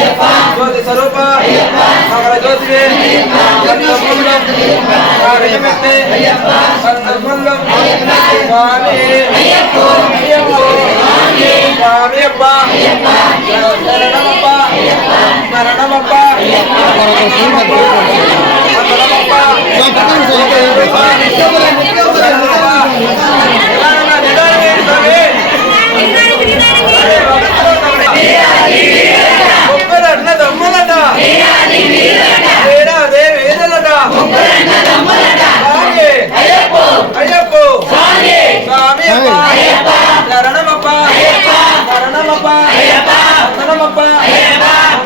జ్యోతి స్వరూప మకర జ్యోతివే గంధముల్లం కార్యమెత్తే గంధముల్లం స్వామి అయ్యప్ప స్వామి అప్ప శరణమప్ప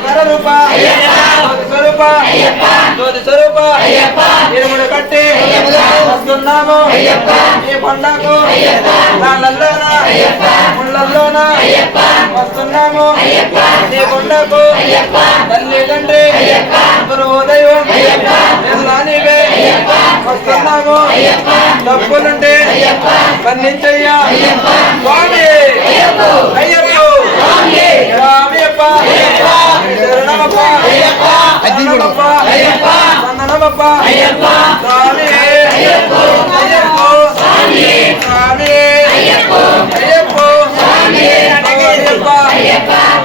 శరణమప్ప జ్యోతి స్వరూప ఇరుముడు కట్టి వస్తున్నాము ఈ పండకు నాళ్ళల్లోన ముళ్ళల్లోన వస్తున్నాము ఈ కొండకు తల్లి తండ్రి గురువు దైవం నీవే వస్తున్నాము డబ్బులుంటే మన్నించయ్యా స్వామి అయ్యప్ప స్వామి అప్ప శరణమప్ప శరణమప్ప వందనమప్ప స్వామి అయ్యప్ప స్వామి అయ్యప్ప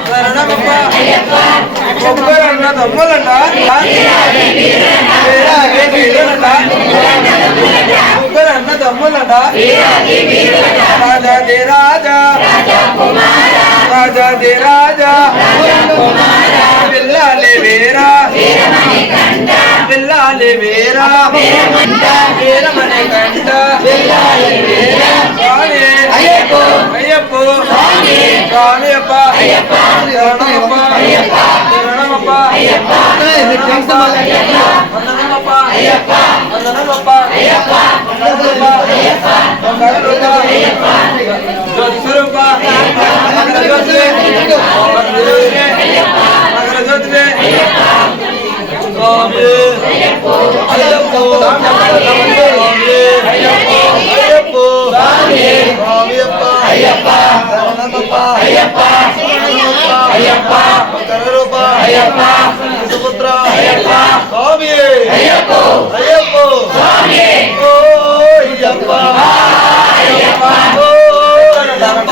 శరణమప్ప ఒక్కరన్న తమ్ములంట ఒక్కరన్న తమ్ములంట రాజాది రాజా రాజాది రాజా పిల్లాలి వీరా పిల్లాలి వీరా వీరమణి కంట స్వామి అయ్యప్ప స్వామి అప్ప శరణమప్ప శరణమప్ప వందనమప్ప వందనమప్ప జ్యోతి స్వరూప మకర జ్యోతివే మకర జ్యోతివే స్వామి అయ్యప్ప అయ్యప్ప అయ్యప్ప స్వామి అప్ప అయ్యప్ప శరణమప్ప అయ్యప్ప శరణమప్ప అయ్యప్ప మకర రూప అయ్యప్ప సుపుత్ర అయ్యప్ప స్వామి అయ్యప్ప అయ్యప్ప స్వామి ఓ అయ్యప్ప అయ్యప్ప ఓ అయ్యప్ప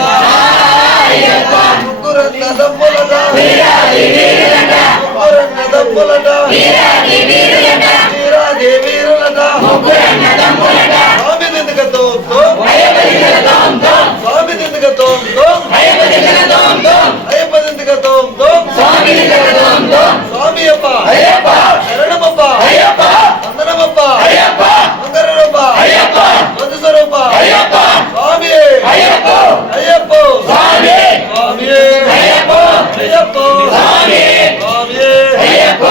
అయ్యప్ప ముగ్గురన్న దమ్ములట వీరాది వీరులట ముగ్గురన్న దమ్ములట వీరాది వీరులట వీరాది వీరులట ముగ్గురన్న దమ్ములట స్వామి నిందుక తోంతో అయ్యప్ప తోంతో స్వామి నిందుక తోంతో అయ్యప్ప నిందుక తోంతో స్వామి నిందుక తోంతో స్వామి అప్ప అయ్యప్ప శరణమప్ప అయ్యప్ప వందనమప్ప అయ్యప్ప మంగళ రూప అయ్యప్ప జ్యోతి స్వరూప అయ్యప్ప స్వామి అయ్యప్ప అయ్యప్ప స్వామి స్వామి అయ్యప్ప అయ్యప్ప స్వామి స్వామి అయ్యప్ప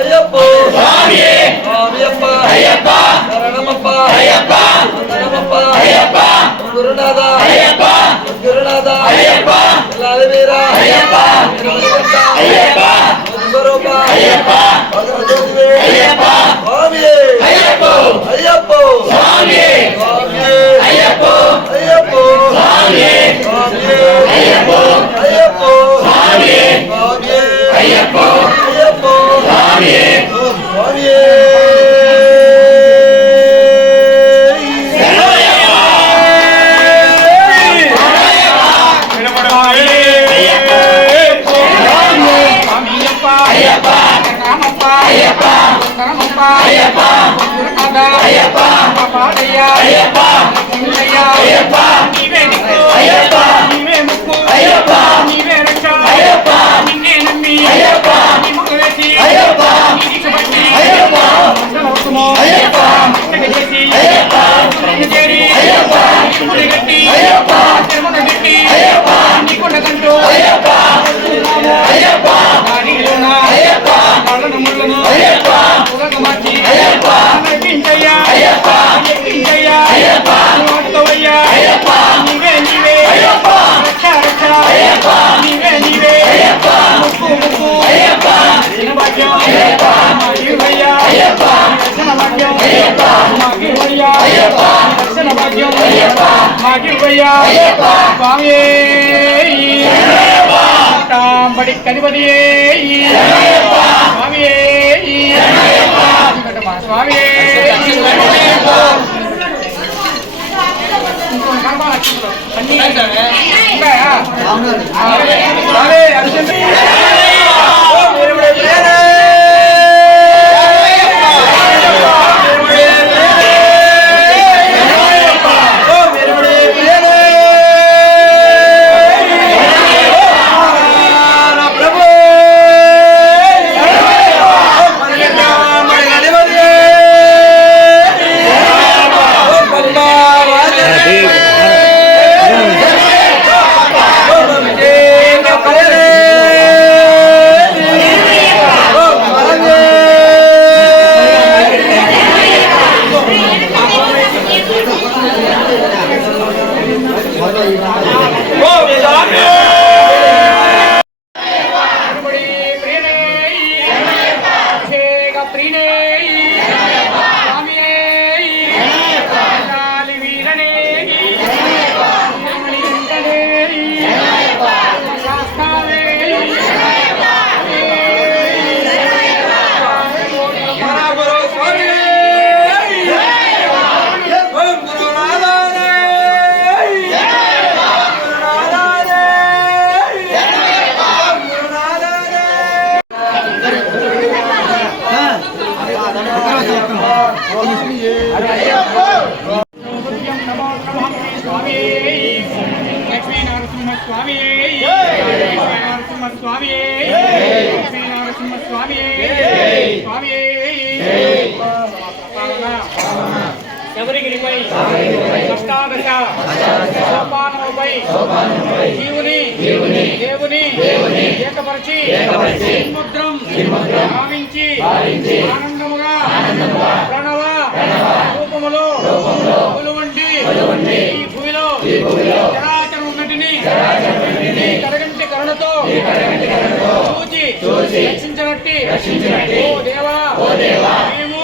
అయ్యప్ప స్వామి స్వామి అప్ప అయ్యప్ప శరణమప్ప అయ్యప్ప వందనమప్ప అయ్యప్ప గురునాథ అయ్యప్ప గురునాథ అయ్యప్ప లాలి వీరా అయ్యప్ప అయ్యప్ప స్వరూప అయ్యప్ప మకర జ్యోతివే అయ్యప్ప స్వామి అయ్యప్ప అయ్యప్ప స్వామి స్వామి అయ్యప్ప అయ్యప్ప స్వామి స్వామి అయ్యప్ప అయ్యప్ప స్వామి స్వామి అయ్యప్ప అయ్యప్ప స్వామి స్వామి అయ్యప్ప అయ్యప్ప అయ్యప్ప అయ్యప్ప నీవే దిక్కు అయ్యప్ప నీవే ముక్కు అయ్యప్ప నీవే రక్ష అయ్యప్ప నిన్నే నమ్మి అయ్యప్ప నీ ముక్కు వేసి అయ్యప్ప నీ దీక్ష పట్టి అయ్యప్ప మంగళవతుమో అయ్యప్ప మంగళ చేసి అయ్యప్ప నిన్ను చేరి అయ్యప్ప నిన్ను గట్టి అయ్యప్ప తిరుమల గట్టి అయ్యప్ప నీ కొండ కంటూ అయ్యప్ప అయ్యప్ప గాడిలోన అయ్యప్ప కళ్ళను ముళ్ళను అయ్యప్ప ఉలక మార్చి అయ్యప్ప నవ్వించయ్యా అయ్యప్ప ఎక్కించయ్యా అయ్యప్ప నోడుతవయ్యా అయ్యప్ప నీవే నీవే అయ్యప్ప రక్ష రక్ష అయ్యప్ప నీవే నీవే అయ్యప్ప ముక్కు ముక్కు అయ్యప్ప భాగ్యం అయ్యప్ప మాగివయ్యా అయ్యప్ప దర్శన భాగ్యం అయ్యప్ప మాగివయ్యా అయ్యప్ప దర్శన భాగ్యం అయ్యప్ప మాగివయ్యా అయ్యప్ప స్వామి కనిపదియే స్వామియే స్వామియే శబరిగిరిపై అష్టాదశ సోపానముపై జీవుని దేవుని ఏకపరిచి ముద్రం భావించి ఆనందముగా ప్రణవ రూపములో కొలువండి ఈ భూమిలో చరాచరం ఉన్నటిని కరగంటి కరుణతో చూచి రక్షించినట్టి ఓ దేవా మేము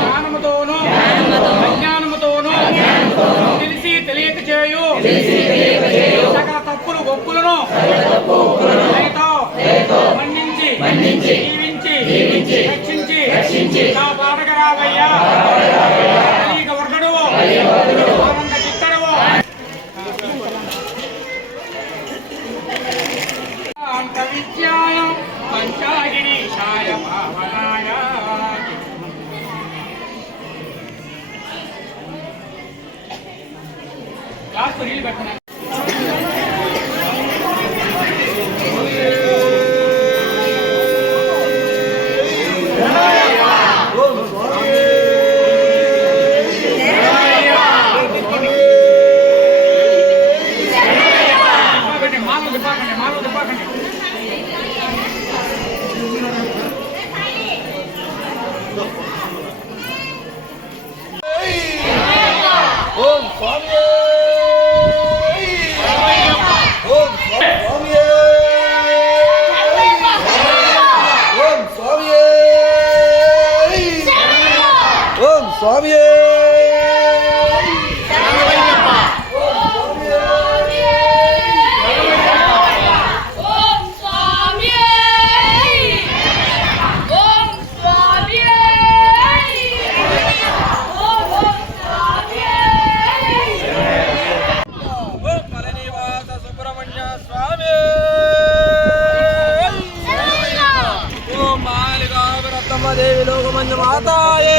జ్ఞానముతోను అజ్ఞానముతోను తెలిసి తెలియక చేయు సకల తప్పులు గొప్పులను మన్నించి జీవించి రక్షించి నా పాటకరావయ్యా కలియుగ వర్ధుడువు ఆనంద చిత్తడువు అంత విద్యాయ పంచాగిరీశాయ పావనాయ లాస్ట్ నీళ్ళు పెట్టుకున్నాను. देवी लोग मंज माताए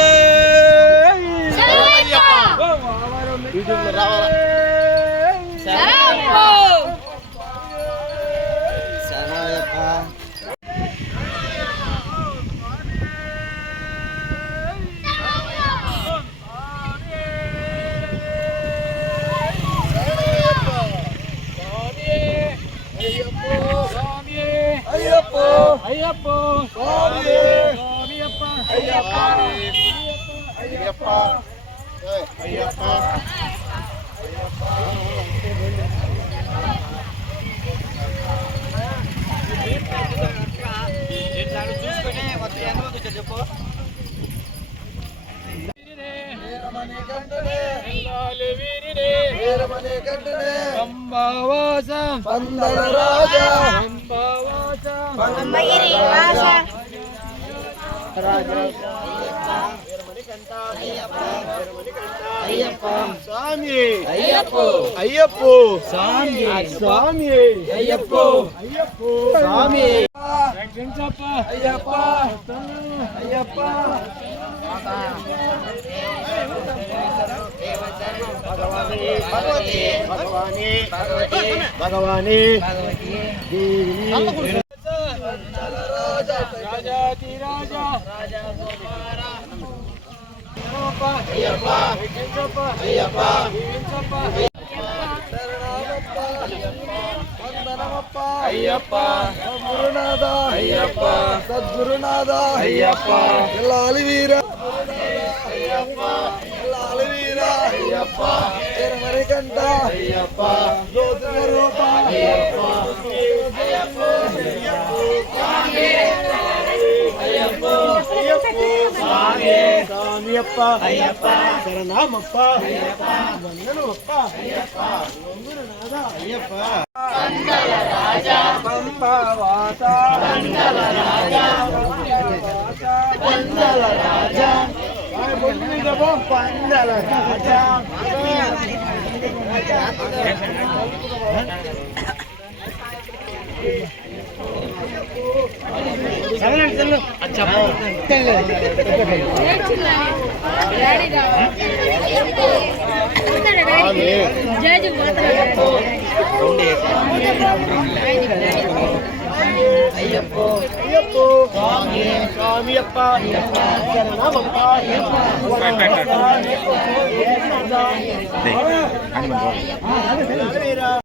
अंबावासा पंदल राजा अंबावासा అమ్మగిరి భాష స్వామి అయ్యప్పో అయ్యప్పో స్వామి స్వామి అయ్యప్పో అయ్యప్పో స్వామి రక్షించప్ప అయ్యప్ప అయ్యప్ప భగవాని భగవాని భగవాని దేవి రాజాతి రాజా అయ్యప్ప రక్షించప్ప అయ్యప్ప దీవించప్ప వందనమప్ప అయ్యప్ప గురునాథ అయ్యప్ప సద్గురునాథ అయ్యప్ప ఎల్లాలి వీర అయ్యప్ప ఎల్లాలి వీర అయ్యప్ప ఎరమరికంట అయ్యప్ప జ్యోతి స్వరూప అయ్యప్ప అయ్యప్ప అయ్యప్ప స్వామి స్వామియప్ప అయ్యప్ప శరణమప్ప అయ్యప్ప వందనమప్ప అయ్యప్ప గురునాథ అయ్యప్ప పందల రాజా పంపవాత పందల రాజా పందల రాజా పందల రాజా అయ్యప్పో అయ్యప్పో స్వామి స్వామియప్ప శరణమప్ప వీర